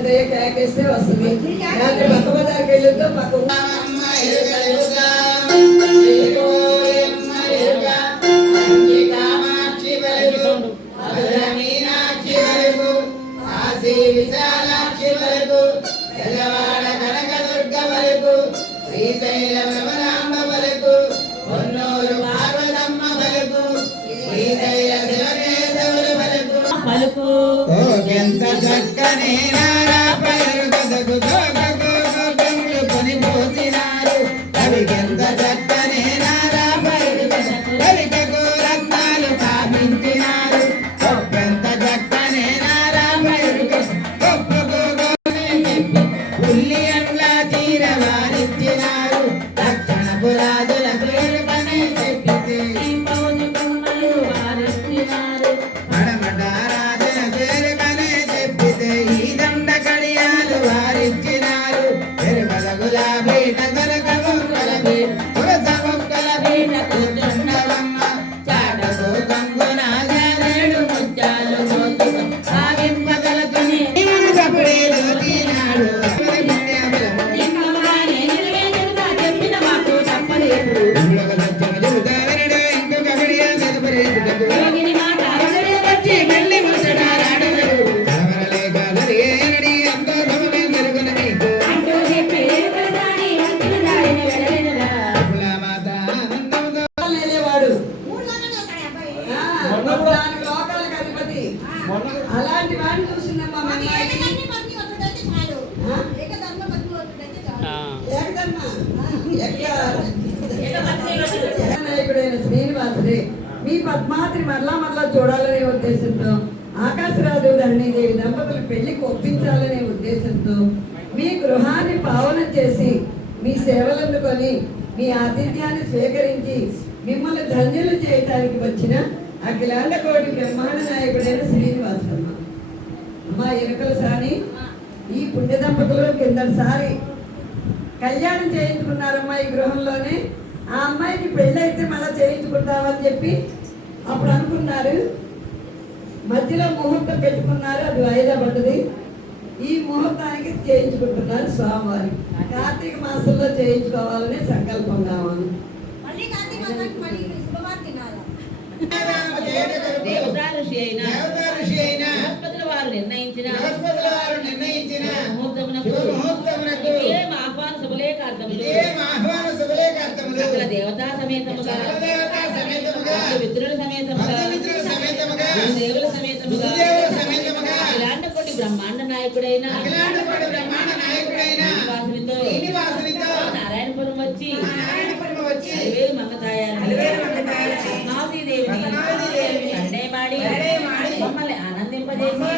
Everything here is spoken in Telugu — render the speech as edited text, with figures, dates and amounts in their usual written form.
కేకేస్తే వస్తుంది. రాత్రి పక్క బజార్కి వెళ్ళొద్దు పక్క విశాలాక్షి వరకు తెల్లవాడ కనకదుర్గ వరకు శ్రీశైల భ్రమరాంబ వరకు కొన్నూరు పార్వతమ్మ వరకు శ్రీశైల శివకేశవుల వరకు పలుకు ఎంత చక్కనే నారా పలుకు కదకు గోగోగోగములు కొని పోసినారు అవికెంత చక్కనే నారా పలుకు కదకు పలుకకు రత్నాలు స్థాపించినారు ఒక్కంత చక్కనే నారా పలుకు పుల్లియంలా తీరవారిచ్చినారు దక్షిణపు రాజుల పేరు పనే చెప్పితే పడమట రాజుల పేరు పనే చెప్పితే ఈ దండ కడియాలు వారిచ్చినారు ఎరుమల గులాబీ నగరక మొక్కల పురస మొక్కల పీట కూర్చుండవమ్మ చాటకు గంగున జానేడు ముత్యాలు మోతుకు సాగింపగలతని సపడేలు తీనాడు అలాంటి వాడిని చూస్తున్నామ్మా నాయకుడైన శ్రీనివాసుడే మీ పద్మావతిని మరలా చూడాలనే ఉద్దేశంతో ఆకాశరాజు ధరణీదేవి దంపతులు పెళ్లికి ఒప్పించాలనే ఉద్దేశంతో మీ గృహాన్ని పావనం చేసి మీ సేవలు అందుకొని మీ ఆతిథ్యాన్ని స్వీకరించి మిమ్మల్ని ధన్యులు చేయడానికి వచ్చిన అఖిలాండ కోటి బ్రహ్మాండ నాయకుడైన శ్రీనివాసమ్మ. అమ్మా ఎరుకల సాని ఈ పుణ్య దంపతులు కిందసారి కళ్యాణం చేయించుకున్నారమ్మా ఈ గృహంలోనే. ఆ అమ్మాయికి పెళ్ళైతే మళ్ళీ చేయించుకుంటామని చెప్పి అప్పుడు అనుకున్నారు. మధ్యలో ముహూర్తం పెట్టుకున్నారు, అది వాయిదా పడ్డది. ఈ ముహూర్తానికి చేయించుకుంటున్నారు స్వామివారి. కార్తీక మాసంలో చేయించుకోవాలనే సంకల్పంగా ఉంది. వారు నిర్ణయించిన ఆహ్వాన శుభలేఖార్థములు దేవతా సమేతముగా విద్రుల సమేతముగా దేవుల సమేతముగా ఇలాంటి కోటి బ్రహ్మాండ నాయకుడైన నారాయణపురం వచ్చి వేలు మంగతాయారు మావతీదేవిని కండే మాడి మమ్మల్ని ఆనందింపజేసి